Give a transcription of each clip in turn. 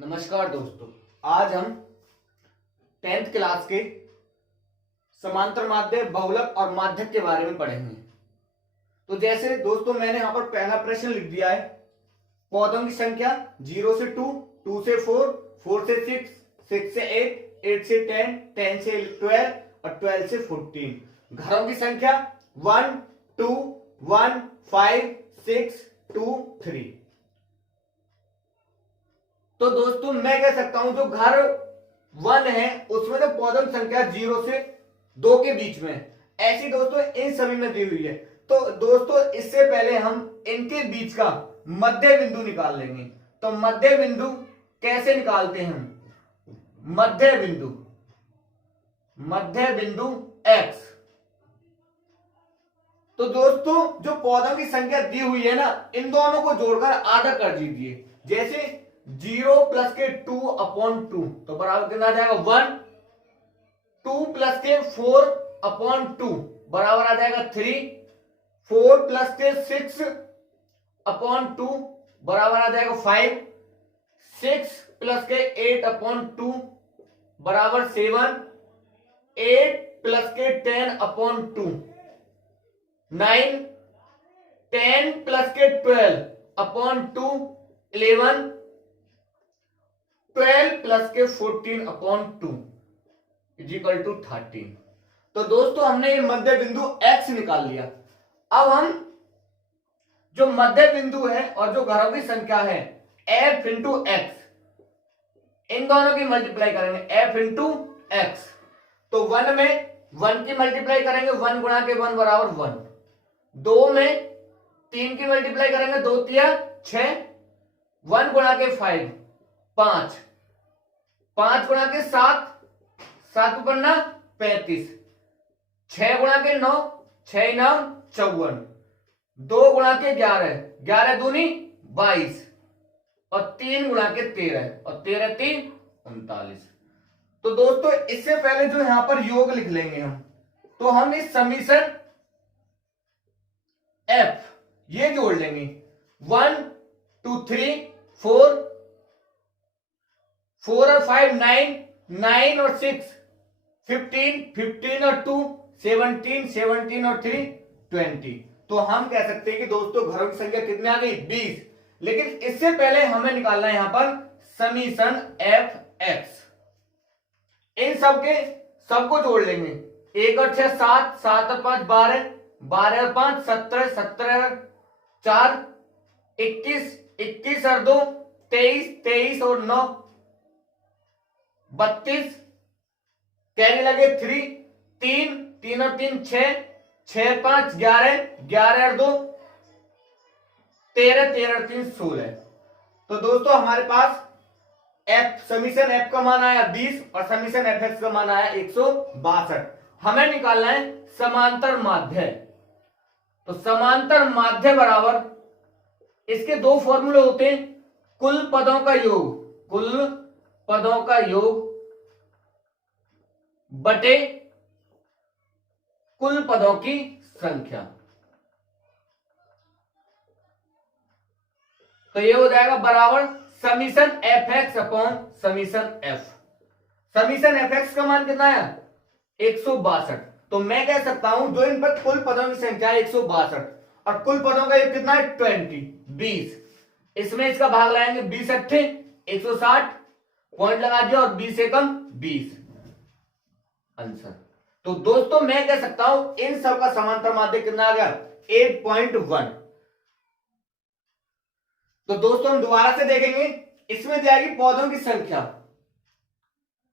नमस्कार दोस्तों, आज हम 10th क्लास के समांतर माध्य, बहुलक और माध्यक के बारे में पढ़ेंगे। तो जैसे दोस्तों मैंने यहाँ पर पहला प्रश्न लिख दिया है। पौधों की संख्या 0 से 2, 2 से 4, 4 से 6, 6 से 8, 8 से 10, 10 से 12 और 12 से 14। घरों की संख्या 1, 2, 1, 5, 6, 2, 3। तो दोस्तों मैं कह सकता हूं जो घर 1 है उसमें जो पौधों की संख्या 0 से 2 के बीच में, ऐसी दोस्तों इन सभी में दी हुई है। तो दोस्तों इससे पहले हम इनके बीच का मध्य बिंदु निकाल लेंगे। तो मध्य बिंदु कैसे निकालते हैं हम? मध्य बिंदु x। तो दोस्तों जो पौधों की संख्या दी हुई है ना, इन दोनों को जोड़कर आधा कर दीजिए। जैसे 0 प्लस के 2/2 तो बराबर कितना आ जाएगा 1। 2 प्लस के 4/2 बराबर आ जाएगा 3। 4 प्लस के 6/2 बराबर आ जाएगा 5। 6 प्लस के 8/2 बराबर 7। 8 प्लस के 10/2 9। 10 प्लस के 12/2 11। 12 प्लस के 14/2 इजिकल टू 13। तो दोस्तों हमने ये मध्य बिंदु x निकाल लिया। अब हम जो मध्य बिंदु है और जो घरों की संख्या है f इंटू x, इन दोनों की मल्टीप्लाई करेंगे f इंटू x। तो 1 में 1 की मल्टीप्लाई करेंगे, 1 गुणा के 1 बराबर 1। 2 में 3 की मल्टीप्लाई करेंगे, 2 तिया 6। 1 गुणा के 5 5। 5 गुणा के 7 7 पन्ना 35। 6 गुणा के 9 6 9 54। 2 गुणा के 11 11 दूनी 22 और 3 गुणा के 13 और 13 3 39। तो दोस्तों इससे पहले जो यहां पर योग लिख लेंगे हम, तो हम इस समीकरण f ये जोड़ लेंगे। 1 2 3 4 4 और 5 9 9 और 6 15 15 और 2 17 17 और 3 20। तो हम कह सकते हैं कि दोस्तों घरों की संख्या कितनी आ गई 20। लेकिन इससे पहले हमें निकालना है यहां पर समीकरण f(x). इन सबको जोड़ लेंगे। 1 और 6 7 7 और 5 12 12 और 5 17 17 और 4 21 21 और 2 23 23 और 9 32। कैरी लगे 3 3 3 और 3 6 6 5 11 11 और 2 13 13 और 3 16। तो दोस्तों हमारे पास समीकरण f का मान आया 20 और समीकरण fx का मान आया 162। हमें निकालना है समांतर माध्य। तो समांतर माध्य बराबर, इसके दो फॉर्मूले होते हैं, कुल पदों का योग बटे कुल पदों की संख्या। तो ये हो जाएगा बराबर समीकरण fx अपॉन समीकरण f। समीकरण fx का मान कितना है 162। तो मैं कह सकता हूं जो इन पर कुल पदों की संख्या है 162 और कुल पदों का योग कितना है 20। इसमें इसका भाग लाएंगे 20 अट्ठे 160, पॉइंट लगा दिया और 20 से कम 20 आंसर। तो दोस्तों मैं कह सकता हूं इन सब का समांतर माध्य कितना आ गया 8.1। तो दोस्तों हम दोबारा से देखेंगे, इसमें जाएगी पौधों की संख्या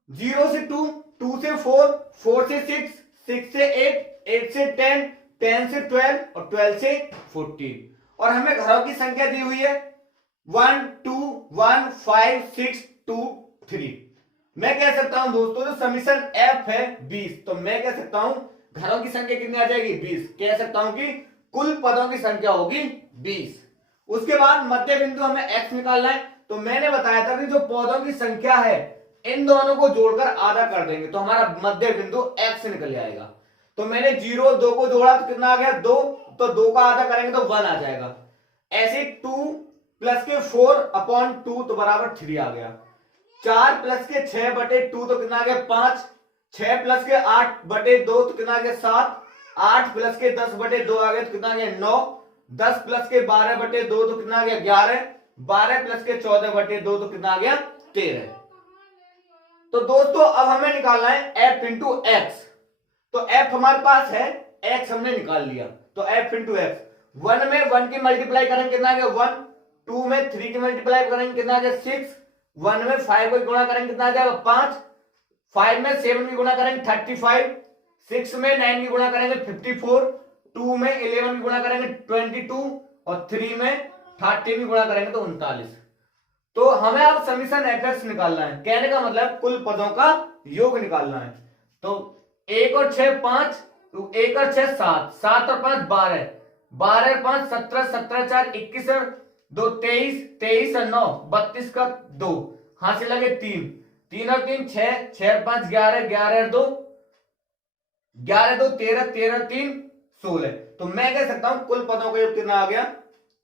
0 से 2, 2 से 4, 4 से 6, 6 से 8, 8 से 10, 10 से 12 और 12 से 14। और हमें घरों की संख्या दी हुई है 1 2 1 5 6 2 3। मैं कह सकता हूं दोस्तों जो समीकरण f है 20। तो मैं कह सकता हूं घरों की संख्या कितनी आ जाएगी 20। कह सकता हूं कि कुल पदों की संख्या होगी 20। उसके बाद मध्य बिंदु हमें x निकालना है। तो मैंने बताया था कि जो पौधों की संख्या है इन दोनों को जोड़कर आधा कर देंगे तो हमारा मध्य बिंदु x निकल जाएगा। तो मैंने 0 2 को जोड़ा तो कितना आ गया 2। तो 2 का आधा करेंगे तो 1 आ जाएगा। ऐसे 2 प्लस के 4/2 तो बराबर 3 आ गया। 4 प्लस के 6/2 तो कितना आ गया 5, 6 प्लस के 8/2 तो कितना आ गया 7, 8 प्लस के 10/2 आ गया तो कितना आ गया 9, 10 प्लस के 12/2 तो कितना आ गया 11, 12 प्लस के 14/2 तो कितना आ गया 13। तो दोस्तों अब हमें निकालना है f इंटू एक्स। तो f हमारे पास है, x हमने निकाल लिया, तो f इंटू एक्स। 1 में 1 की मल्टीप्लाई करेंगे कितना आ गया 1, 2 में 3 की मल्टीप्लाई करेंगे कितना आ गया 6, 1 में 5 को गुणा करेंगे कितना आ जाएगा 5, 5 में 7 की गुणा करेंगे 35, 6 में 9 की गुणा करेंगे 54, 2 में 11 की गुणा करेंगे 22 और 3 में 30 की गुणा करेंगे तो 39। तो हमें अब समीशन एफ निकालना है, कहने का मतलब कुल पदों का योग निकालना है। तो 1 और 6 5, तो 1 और 6 7, 7 और 5 12, 12 और 5 17, 17 4 21 और 2 23, 23 और 9 32 का 2, हाथ से लगे 3, 3 और 3 6, 6 और 5 11, 11 और 2 11, 2 13, 13 और 3 16। तो मैं कह सकता हूं कुल पदों का योग कितना आ गया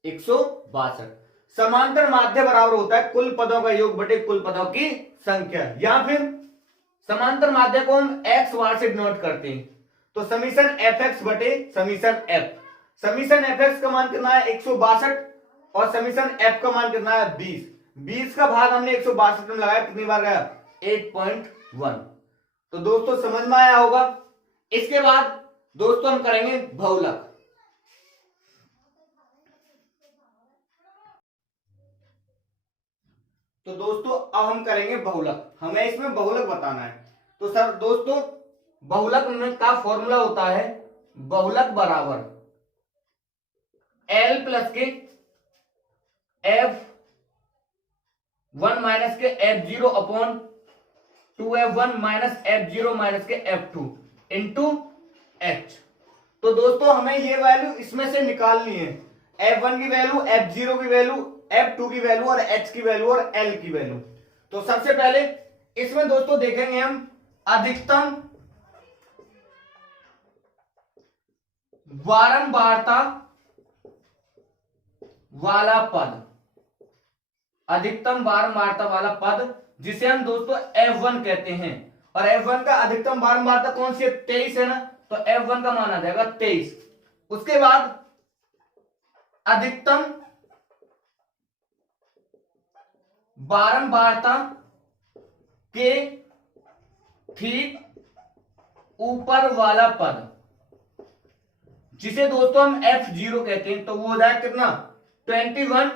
162। समांतर माध्य बराबर होता है कुल पदों का योग बटे कुल पदों की संख्या, या फिर समांतर माध्य को हम एक्स बार से डिनोट करते हैं। तो समीशन एफ एक्स बटे summation F, summation F x का मान कितना है 162 और समीशन एफ का मान कितना है 20, 20 का भाग हमने 162 में लगाया, कितनी बार गया 8.1। तो दोस्तों समझ में आया होगा। इसके बाद दोस्तों हम करेंगे बहुलक। तो दोस्तों अब हम करेंगे बहुलक, हमें इसमें बहुलक बताना है। तो सर दोस्तों बहुलक में का फॉर्मूला होता है बहुलक बराबर L प्लस के F1 माइनस के F0 upon 2F1 minus F0 minus के F2 इंटू H। तो दोस्तों हमें ये वैल्यू इसमें से निकालनी है, F1 की वैल्यू, F0 की वैल्यू, F2 की वैल्यू और H की वैल्यू और L की वैल्यू। तो सबसे पहले इसमें दोस्तों देखेंगे हम अधिकतम बारंबारता वाला पद, अधिकतम बारंबारता वाला पद जिसे हम दोस्तों F1 कहते हैं। और F1 का अधिकतम बारंबारता कौन सी है 23 है ना, तो F1 का मान आ जाएगा 23। उसके बाद अधिकतम बारंबारता के ठीक ऊपर वाला पद जिसे दोस्तों हम F0 कहते हैं, तो वो हो जाएगा कितना 21।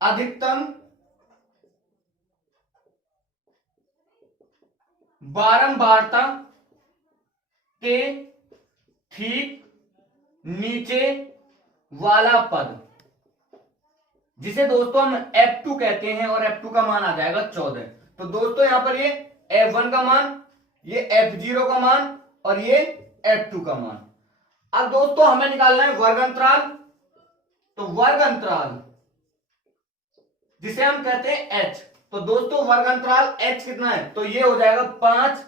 अधिकतम बारंबारता के ठीक नीचे वाला पद जिसे दोस्तों हम F2 कहते हैं और F2 का मान आ जाएगा 14। तो दोस्तों यहां पर ये F1 का मान, ये F0 का मान और ये F2 का मान। अब दोस्तों हमें निकालना है वर्ग अंतराल। तो वर्ग अंतराल जिसे हम कहते हैं H, तो दोस्तों वर्ग अंतराल H कितना है, तो ये हो जाएगा 5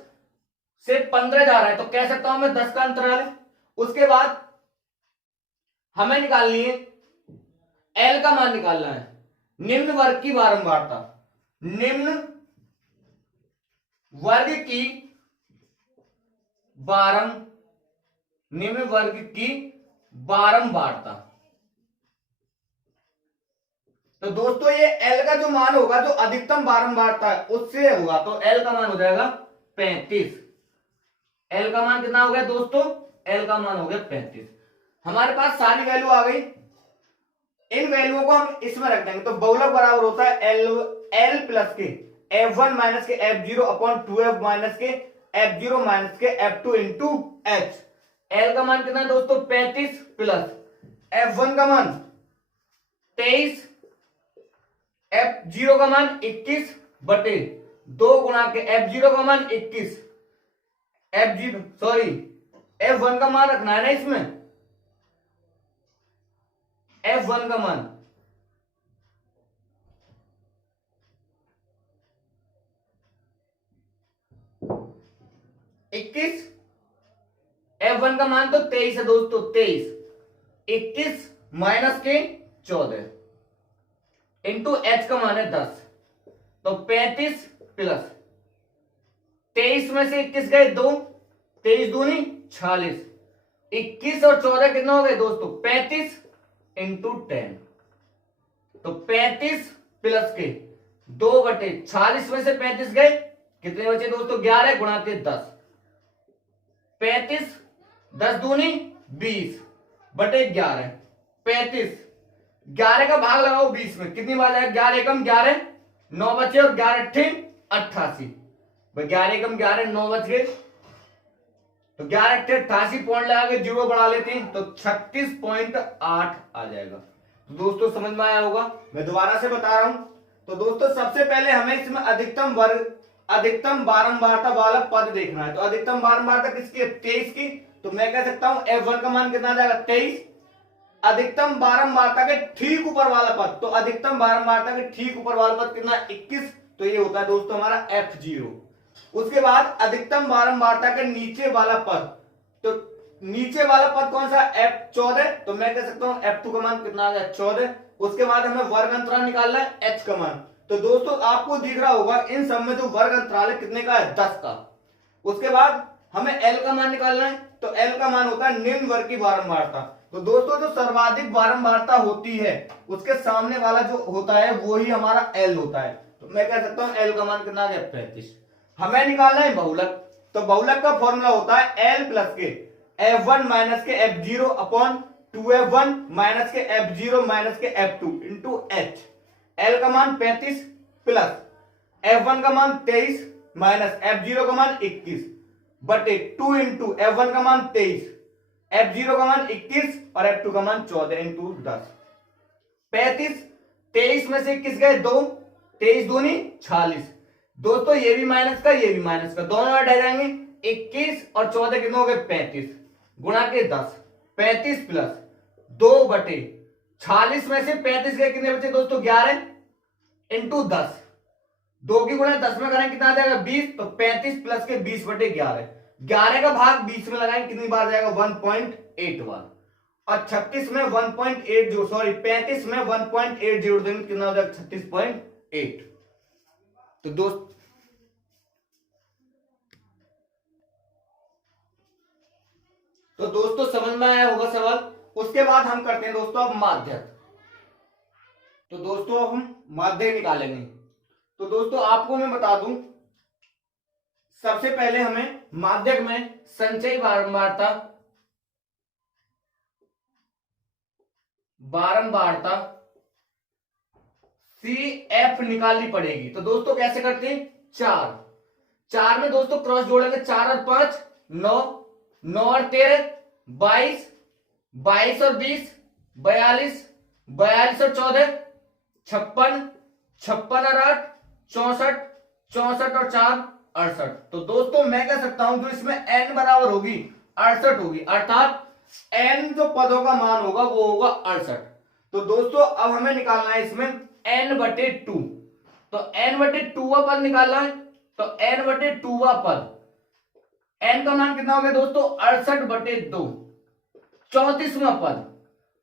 से 15 जा रहा है, तो कह सकता हूं मैं 10 का अंतराल है। उसके बाद हमें निकालनी है L का मान निकालना है, निम्न वर्ग की बारंबारता, निम्न वर्ग की निम्न वर्ग की बारंबारता। तो दोस्तों ये L का जो मान होगा, जो अधिकतम बारंबारता है उससे होगा, तो L का मान हो जाएगा 35। L का मान कितना हो गया दोस्तों, L का मान हो गया 35। हमारे पास सारी वैल्यू आ गई, इन वैल्यूओं को हम इसमें रख देंगे। तो बहुलक बराबर होता है L प्लस के F1 माइनस के F0 अपॉन 2F माइनस के F0 माइनस के F2 इंटू H। L का मान कितना है दोस्तों 35 प्लस F1 का मान 23, F0 का मान 21 बटे 2 गुणा के F0 का मान 21, F1 का मान रखना है ना इसमें, F1 का मान 21, F1 का मान तो 23 है दोस्तों, 23, 21 माइनस के 14 इंटू H का मान है 10। तो 35 प्लस 23 में से 21 गए 2, 23 दूनी 46, 21 और 14 कितना हो गए दोस्तों 35 इंटू 10। तो 35 प्लस के 2/46 में से 35 गए, कितने बचे दोस्तों 11 गुणा के 10, 35 10 दूनी 20/11, 35 11 का भाग लगाओ 20 में, कितनी बार जाएगा 11 एकम 11, 9 बचे और 11 अट्ठे 88, 11 एकम 11 9 बच गए, तो 11 अट्ठे 88 पॉइंट लगा के 0 बढ़ा लेते हैं तो 36.8 आ जाएगा। तो दोस्तों समझ में आया होगा, मैं दोबारा से बता रहा हूं। तो दोस्तों सबसे पहले हमें इसमें अधिकतम बारंबारता वाला पद देखना है। तो अधिकतम बारंबारता किसकी है 23 की, तो मैं कह सकता हूं F1 का मान कितना आ जाएगा 23। अधिकतम बारंबारता के ठीक ऊपर वाला पद, तो अधिकतम बारंबारता के ठीक ऊपर वाला पद कितना 21, तो ये होता है दोस्तों हमारा F0। उसके बाद अधिकतम बारंबारता के नीचे वाला पद, तो नीचे वाला पद कौन सा F14, तो मैं कह सकता हूं F2 का मान कितना आ गया 14। उसके बाद हमें वर्ग अंतराल निकालना है H का मान, तो दोस्तों आपको दिख रहा होगा इन सब में जो वर्ग अंतराल है कितने का है 10 का। उसके बाद हमें L का मान निकालना है, तो L का मान होता है निम्न वर्ग की बारंबारता। तो दोस्तों जो सर्वाधिक बारंबारता होती है उसके सामने वाला जो होता है वो ही हमारा L होता है, तो मैं कह सकता हूं L का मान कितना आ गया 35। हमें निकालना है बहुलक, तो बहुलक का फॉर्मूला होता है L प्लस के F1 माइनस के F0 अपॉन 2F1 माइनस के F0 माइनस के F2 इंटू H। L का मान 35 प्लस F1 का मान 23 माइनस F0 का मान 21 बटे 2 इंटू F1 का मान 23, F0 का मान 21 और F2 का मान 14 इंटू 10। 35 23 में से 21 गए 2, 23 दूनी 46, दोस्तों ये भी माइनस का ये भी माइनस का, दोनों हट जाएंगे, 21 और 14 कितने हो गए 35 गुणा के 10, 35 प्लस 2/46 में से 35 गए कितने बचे दोस्तों 11 इंटू 10, 2 की गुणा 10 में करें कितना आ जाएगा 20, तो 35 प्लस के 20/11, 11 का भाग 20 में लगाएं कितनी बार जाएगा 1.81 और 36 में 1.80 सॉरी 35 में 1.80 देंगे कितना हो जाएगा 36.8। तो दोस्तों समझ में आया होगा सवाल। उसके बाद हम करते हैं दोस्तों अब माध्यक। तो दोस्तों हम माध्यक निकालेंगे। तो दोस्तों आपको मैं बता दूं, सबसे पहले हमें माध्यक में संचयी बारंबारता CF निकालनी पड़ेगी। तो दोस्तों कैसे करते हैं, 4 में दोस्तों क्रॉस जोड़ेंगे, 4 और 5 9, 9 और 13 22, 22 और 20 42, 42 और 14 56, 56 और 8 64, 64 और 4 68। तो दोस्तों मैं कह सकता हूं जो इसमें n बराबर होगी 68 होगी, अर्थात n जो पदों का मान होगा वो होगा 68। तो दोस्तों अब हमें निकालना है इसमें n/2, तो n/2 पद निकालना है, तो n/2 पद, n का मान कितना हो गया दोस्तों 68/2, 34वां पद।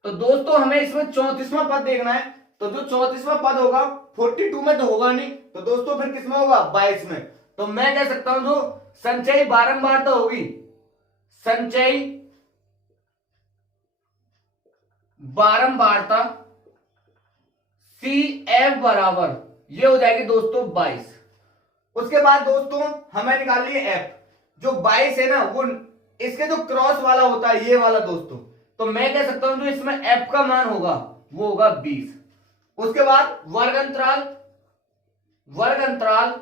तो दोस्तों हमें इसमें 34वां पद देखना है, तो जो 34वां पद होगा 42 में तो होगा नहीं, तो दोस्तों फिर किसमें होगा 22 में। तो मैं कह सकता हूं जो संचयी बारंबारता होगी, संचयी बारंबारता CF बराबर ये हो जाएगी दोस्तों 22। उसके बाद दोस्तों हमें निकालनी है F, जो 22 है ना वो इसके जो क्रॉस वाला होता है ये वाला दोस्तों, तो मैं कह सकता हूं जो इसमें F का मान होगा वो होगा 20। उसके बाद वर्ग अंतराल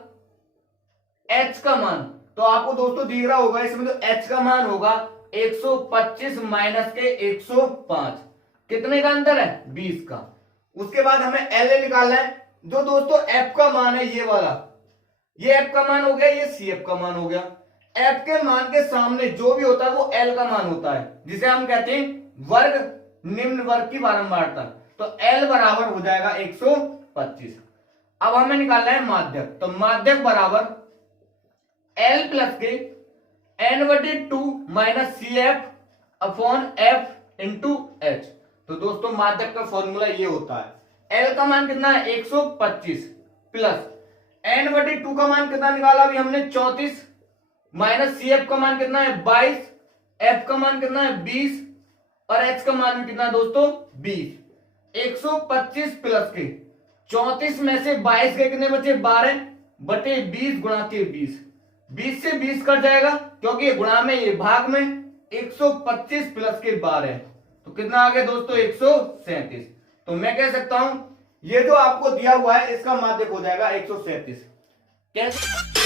H का मान, तो आपको दोस्तों दिख रहा होगा इसमें जो H का मान होगा 125 माइनस के 105, कितने का अंतर है 20 का। उसके बाद हमें LA निकालना है, जो दोस्तों F का मान है ये वाला, ये F का मान हो गया, ये CF का मान हो गया। F के मान के सामने जो भी होता है वो L का मान होता है, जिसे हम कहते हैं वर्ग निम्न वर्ग की बारंबारता, तो L बराबर हो जाएगा 125। अब हमें निकालना है माध्यक, तो माध्यक बराबर L प्लस के n/2 minus CF upon F into H। तो दोस्तों माध्यक का फॉर्मूला ये होता है, L का मान कितना है 125 प्लस n/2 का मान कितना निकाला अभी हमने 34, माइनस CF का मान कितना है 22, F का मान कितना है 20 और H का मान भी कितना है दोस्तों 20। 125 प्लस के 34 में से 22 के कितने बचे 12 बटे 20 गुणा के 20, 20 से 20 कट जाएगा क्योंकि ये गुणा में ये भाग में 125 प्लस के 12 तो कितना आ गया दोस्तों 137। तो मैं कह सकता हूं ये जो आपको दिया हुआ है इसका माध्यक हो जाएगा 137। कैसे